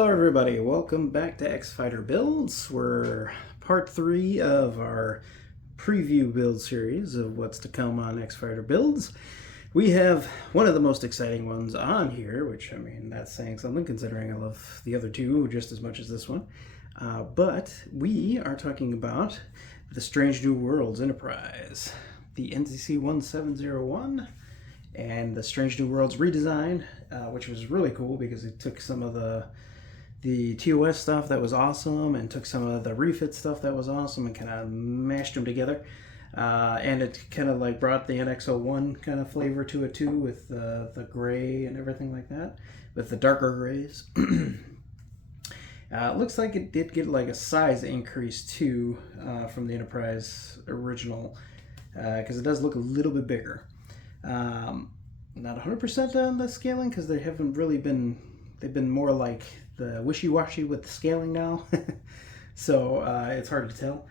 Hello everybody, welcome back to XFighter Builds. We're part 3 of our preview build series of what's to come on XFighter Builds. We have one of the most exciting ones on here, which, I mean, that's saying something considering I love the other two just as much as this one. But we are talking about the Strange New Worlds Enterprise, the NCC 1701, and the Strange New Worlds redesign, which was really cool because it took some of the TOS stuff that was awesome and took some of the Refit stuff that was awesome and kind of mashed them together. And it kind of like brought the NX-01 kind of flavor to it too, with the gray and everything like that, with the darker grays. It looks like it did get like a size increase too from the Enterprise original, because it does look a little bit bigger. Not 100% on the scaling because they haven't really been, they've been more like the wishy-washy with the scaling now. So it's hard to tell.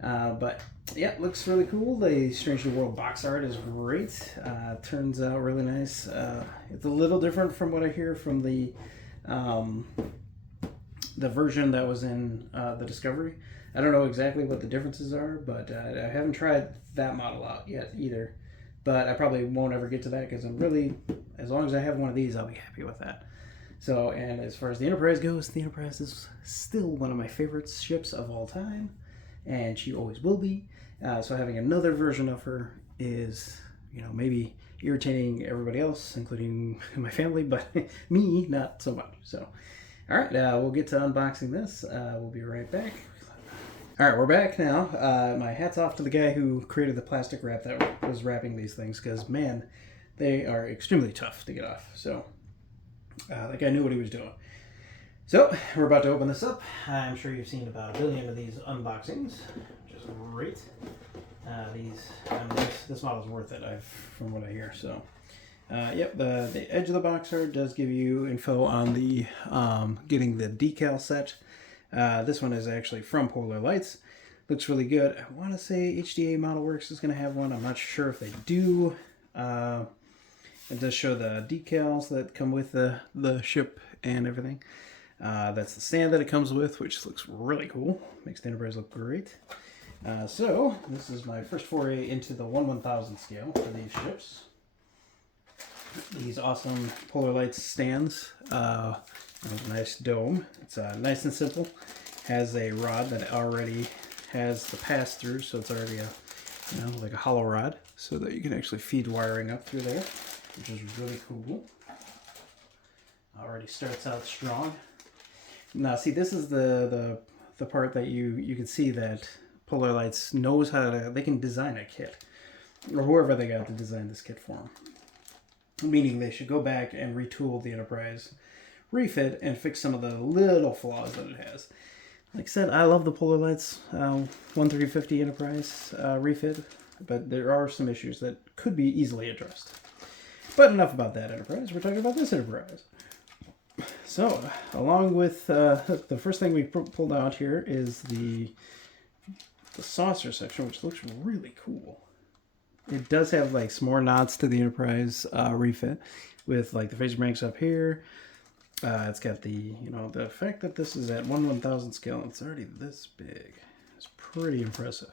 But yeah, it looks really cool. The Strange New World box art is great. Turns out really nice. It's a little different from what I hear from the version that was in the Discovery. I don't know exactly what the differences are, but I haven't tried that model out yet either. But I probably won't ever get to that because I'm really, as long as I have one of these, I'll be happy with that. So, and as far as the Enterprise goes, the Enterprise is still one of my favorite ships of all time, and she always will be. So having another version of her is, you know, maybe irritating everybody else, including my family, but me, not so much. So, all right, we'll get to unboxing this. We'll be right back. All right, we're back now. My hat's off to the guy who created the plastic wrap that was wrapping these things, because, man, they are extremely tough to get off. So, that guy knew what he was doing. So, we're about to open this up. I'm sure you've seen about a billion of these unboxings, which is great. This model's worth it, from what I hear. So, yep, the edge of the box art does give you info on the getting the decal set. This one is actually from Polar Lights. Looks really good. I want to say HDA Model Works is going to have one. I'm not sure if they do. It does show the decals that come with the ship and everything. That's the stand that it comes with, which looks really cool. Makes the Enterprise look great. So, this is my first foray into the 1/1000 scale for these ships. These awesome Polar Lights stands. Nice dome. It's nice and simple. Has a rod that already has the pass-through, so it's already like a hollow rod, so that you can actually feed wiring up through there, which is really cool. Already starts out strong. Now, see, this is the part that you can see that Polar Lights knows how to. They can design a kit, or whoever they got to design this kit for them. Meaning they should go back and retool the Enterprise Refit and fix some of the little flaws that it has. Like I said, I love the Polar Lights 1350 Enterprise Refit, but there are some issues that could be easily addressed. But enough about that Enterprise. We're talking about this Enterprise. So, along with the first thing we pulled out here is the saucer section, which looks really cool. It does have like some more nods to the Enterprise Refit, with like the phaser banks up here. It's got the the fact that this is at 1/1000 scale. It's already this big. It's pretty impressive.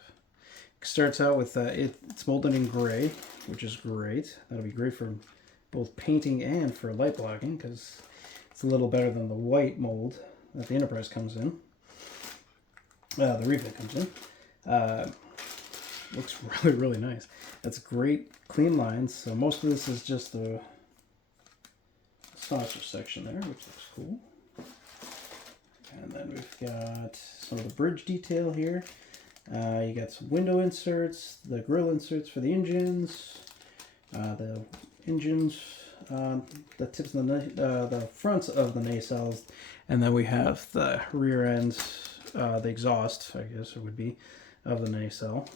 It starts out with it's molded in gray, which is great. That'll be great for both painting and for light blocking, because it's a little better than the white mold that the Enterprise comes in. The Refit comes in. Looks really, really nice. That's great, clean lines. So most of this is just the saucer section there, which looks cool. And then we've got some of the bridge detail here. You got some window inserts, the grill inserts for the engines, the tips of the fronts of the nacelles, and then we have the rear ends, the exhaust, I guess it would be, of the nacelle.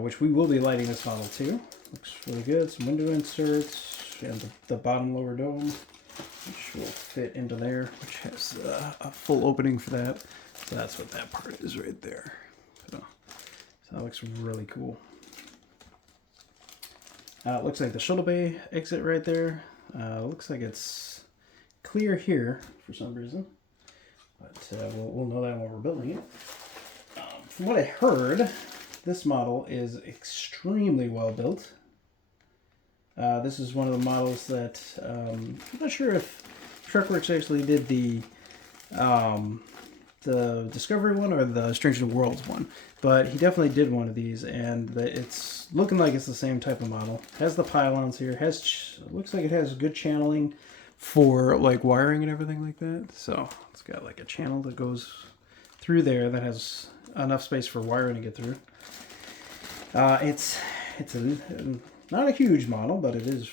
Which we will be lighting this model too. Looks really good. Some window inserts and the bottom lower dome, which will fit into there, which has a full opening for that. So that's what that part is right there. So that looks really cool. It looks like the shuttle bay exit right there. Looks like it's clear here for some reason, but we'll know that when we're building it. From what I heard, this model is extremely well built. This is one of the models that I'm not sure if Truckworks actually did the Discovery one or the Strange New Worlds one, but he definitely did one of these, and it's looking like it's the same type of model. Has the pylons here. Looks like it has good channeling for like wiring and everything like that. So it's got like a channel that goes through there that has enough space for wiring to get through. It's not a huge model, but it is.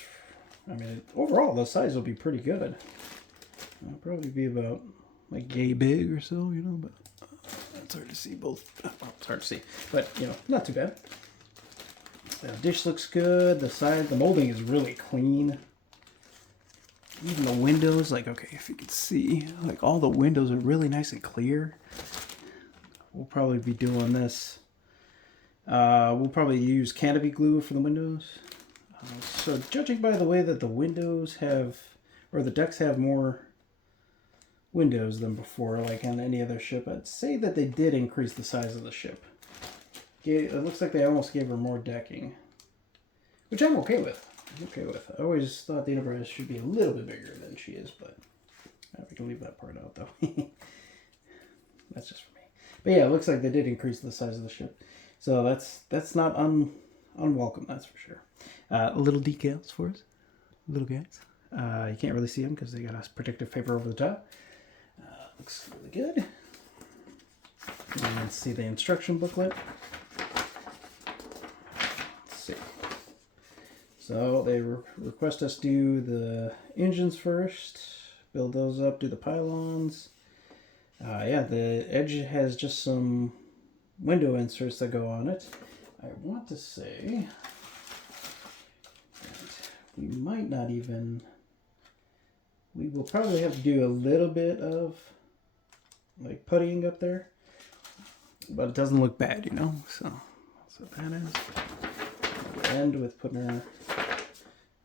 I mean, overall the size will be pretty good. It'll probably be about like yay big or so, you know. But it's hard to see both. Well, it's hard to see, but you know, not too bad. The dish looks good. The molding is really clean. Even the windows, like, okay, if you can see, like all the windows are really nice and clear. We'll probably be doing this. We'll probably use canopy glue for the windows. So judging by the way that the windows have, or the decks have more windows than before, like on any other ship, I'd say that they did increase the size of the ship. It looks like they almost gave her more decking, which I'm okay with. I always thought the Enterprise should be a little bit bigger than she is, but we can leave that part out though. That's just for me. But yeah, it looks like they did increase the size of the ship, so that's not unwelcome, that's for sure. Little decals for us, little guys. You can't really see them because they got a protective paper over the top. Looks really good. And let's see the instruction booklet. Let's see. So they request us do the engines first, build those up, do the pylons. Yeah, the edge has just some window inserts that go on it. I want to say that we might not even, we will probably have to do a little bit of like puttying up there, but it doesn't look bad, you know, so that's what that is. We'll end with putting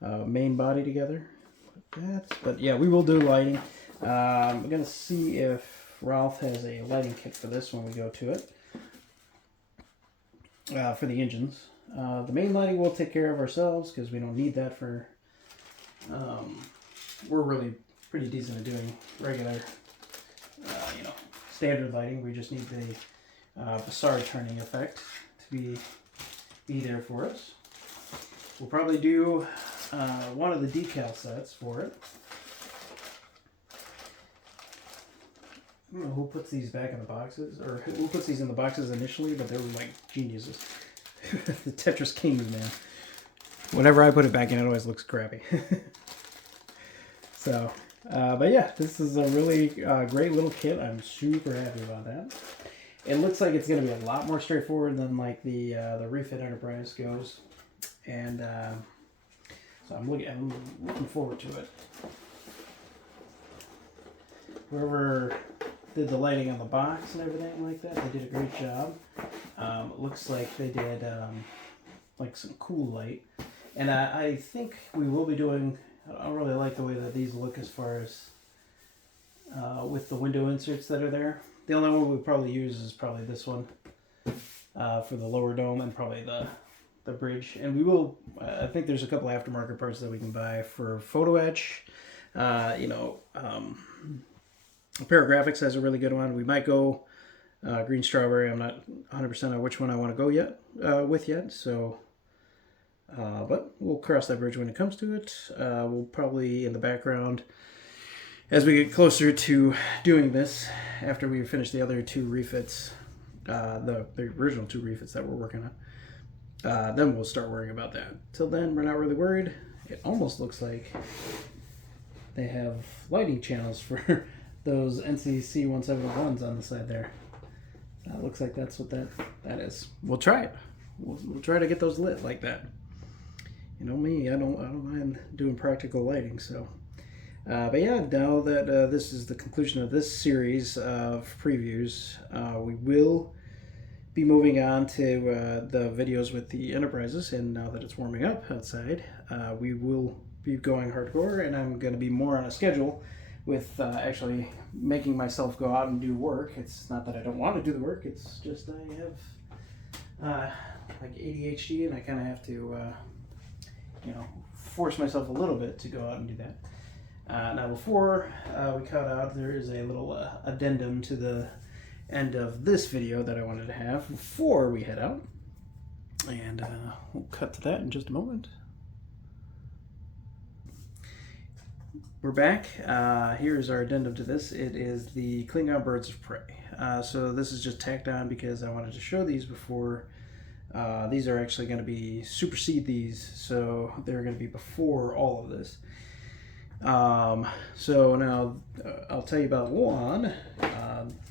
our main body together like that. But yeah, we will do lighting. I'm gonna see if Ralph has a lighting kit for this when we go to it. For the engines, the main lighting we'll take care of ourselves because we don't need that for. We're really pretty decent at doing regular, you know, standard lighting. We just need the Bassard turning effect to be there for us. We'll probably do one of the decal sets for it. I don't know who puts these back in the boxes, or who puts these in the boxes initially, but they were like geniuses. The Tetris kings, man. Whenever I put it back in, it always looks crappy. So, but yeah, this is a really great little kit. I'm super happy about that. It looks like it's going to be a lot more straightforward than like the Refit Enterprise goes, and so I'm looking forward to it. Whoever did the lighting on the box and everything like that, they did a great job. It looks like they did like some cool light, and I think we will be doing. I don't really like the way that these look as far as with the window inserts that are there. The only one we'll probably use is probably this one for the lower dome, and probably the bridge. And we will. I think there's a couple aftermarket parts that we can buy for photo etch. You know. Paragraphics has a really good one. We might go green strawberry. I'm not 100% on which one I want to go yet with yet. So, but we'll cross that bridge when it comes to it. We'll probably in the background, as we get closer to doing this, after we finish the other two refits, the original two refits that we're working on, then we'll start worrying about that. Till then, we're not really worried. It almost looks like they have lighting channels for those NCC 171s on the side there. Looks like that's what that is. We'll try it. We'll try to get those lit like that. You know me, I don't mind doing practical lighting. So, but yeah, now that this is the conclusion of this series of previews, we will be moving on to the videos with the Enterprises. And now that it's warming up outside, we will be going hardcore, and I'm going to be more on a schedule with actually making myself go out and do work. It's not that I don't want to do the work, it's just I have like ADHD, and I kind of have to you know, force myself a little bit to go out and do that. Now before we cut out, there is a little addendum to the end of this video that I wanted to have before we head out, and we'll cut to that in just a moment. We're back. Here's our addendum to this. It is the Klingon Birds of Prey. So this is just tacked on because I wanted to show these before. These are actually going to be supersede these, so they're going to be before all of this. So now I'll tell you about one.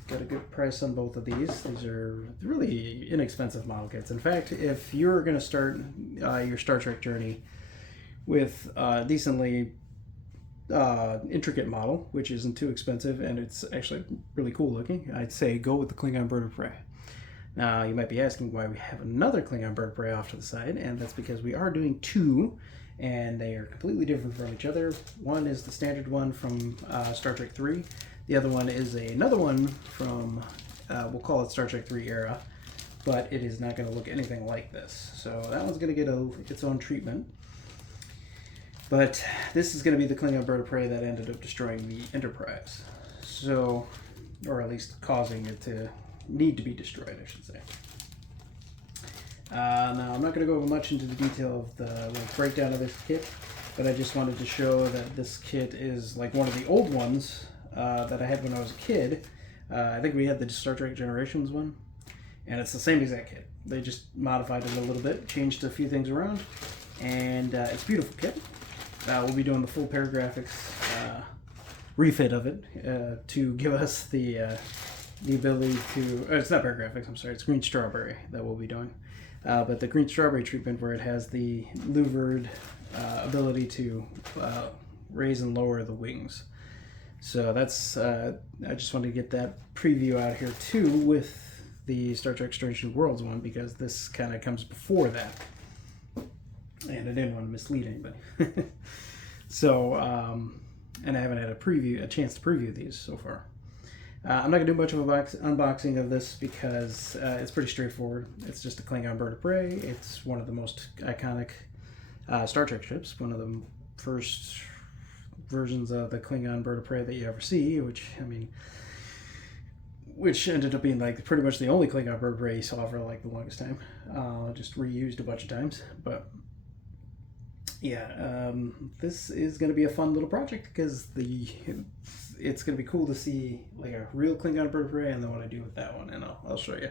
Got a good price on both of these. These are really inexpensive model kits. In fact, if you're going to start your Star Trek journey with decently intricate model, which isn't too expensive and it's actually really cool looking, I'd say go with the Klingon Bird of Prey. Now you might be asking why we have another Klingon Bird of Prey off to the side, and that's because we are doing two, and they are completely different from each other. One is the standard one from Star Trek 3. The other one is another one from, we'll call it Star Trek 3 era, but it is not going to look anything like this. So that one's going to get its own treatment. But this is going to be the Klingon Bird of Prey that ended up destroying the Enterprise. So, or at least causing it to need to be destroyed, I should say. Now, I'm not going to go over much into the detail of the breakdown of this kit, but I just wanted to show that this kit is like one of the old ones that I had when I was a kid. I think we had the Star Trek Generations one, and it's the same exact kit. They just modified it a little bit, changed a few things around, and it's a beautiful kit. We'll be doing the full paragraphics refit of it to give us the ability to, it's not paragraphics, I'm sorry, it's green strawberry that we'll be doing. But the green strawberry treatment, where it has the louvered ability to raise and lower the wings. So that's, I just wanted to get that preview out here too with the Star Trek Strange New Worlds one, because this kind of comes before that. And I didn't want to mislead anybody. So, and I haven't had a chance to preview these so far. I'm not going to do much of a unboxing of this because it's pretty straightforward. It's just a Klingon Bird of Prey. It's one of the most iconic Star Trek ships, one of the first versions of the Klingon Bird of Prey that you ever see, which ended up being like pretty much the only Klingon Bird of Prey you saw for like the longest time. Just reused a bunch of times, but yeah, this is going to be a fun little project because it's going to be cool to see like a real Klingon Bird of Prey and then what I do with that one, and I'll show you.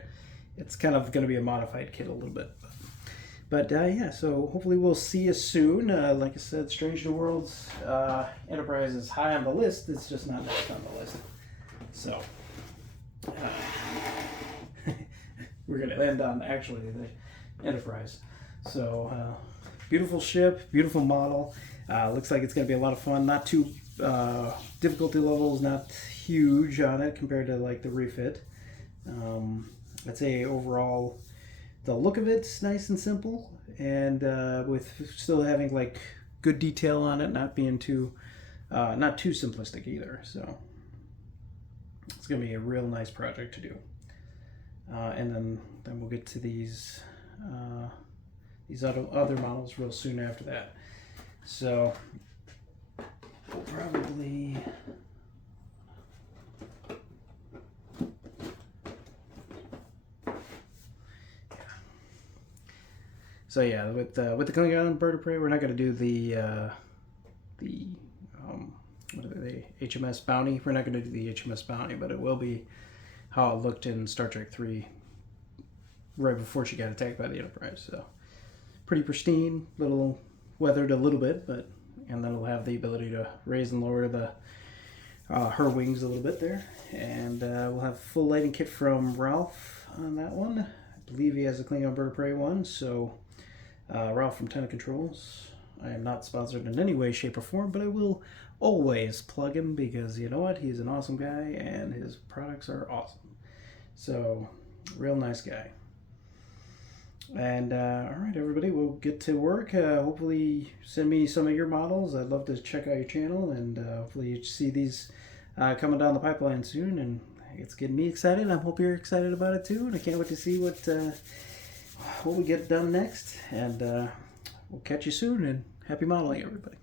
It's kind of going to be a modified kit a little bit. But yeah, so hopefully we'll see you soon. Like I said, Strange New Worlds Enterprise is high on the list. It's just not next on the list. So we're going to end on actually the Enterprise. So beautiful ship, beautiful model. Looks like it's going to be a lot of fun. Not too difficulty levels, not huge on it compared to like the Refit. I'd say overall the look of it's nice and simple, and with still having like good detail on it, not being too not too simplistic either. So it's gonna be a real nice project to do. And then we'll get to these other models real soon after that. So we'll probably So yeah, with the Klingon Bird of Prey, we're not going to do the what are they, HMS Bounty. We're not going to do the HMS Bounty, but it will be how it looked in Star Trek 3 right before she got attacked by the Enterprise. So pretty pristine, little weathered a little bit, and then it'll have the ability to raise and lower the her wings a little bit there. And we'll have full lighting kit from Ralph on that one. I believe he has a Klingon Bird of Prey one, so Ralph from Tenant Controls. I am not sponsored in any way, shape, or form, but I will always plug him because you know what? He's an awesome guy and his products are awesome. So, real nice guy. And all right, everybody, we'll get to work. Hopefully, send me some of your models. I'd love to check out your channel, and hopefully, you see these coming down the pipeline soon. And it's getting me excited. I hope you're excited about it too. And I can't wait to see what we get done next. And we'll catch you soon. And happy modeling, everybody.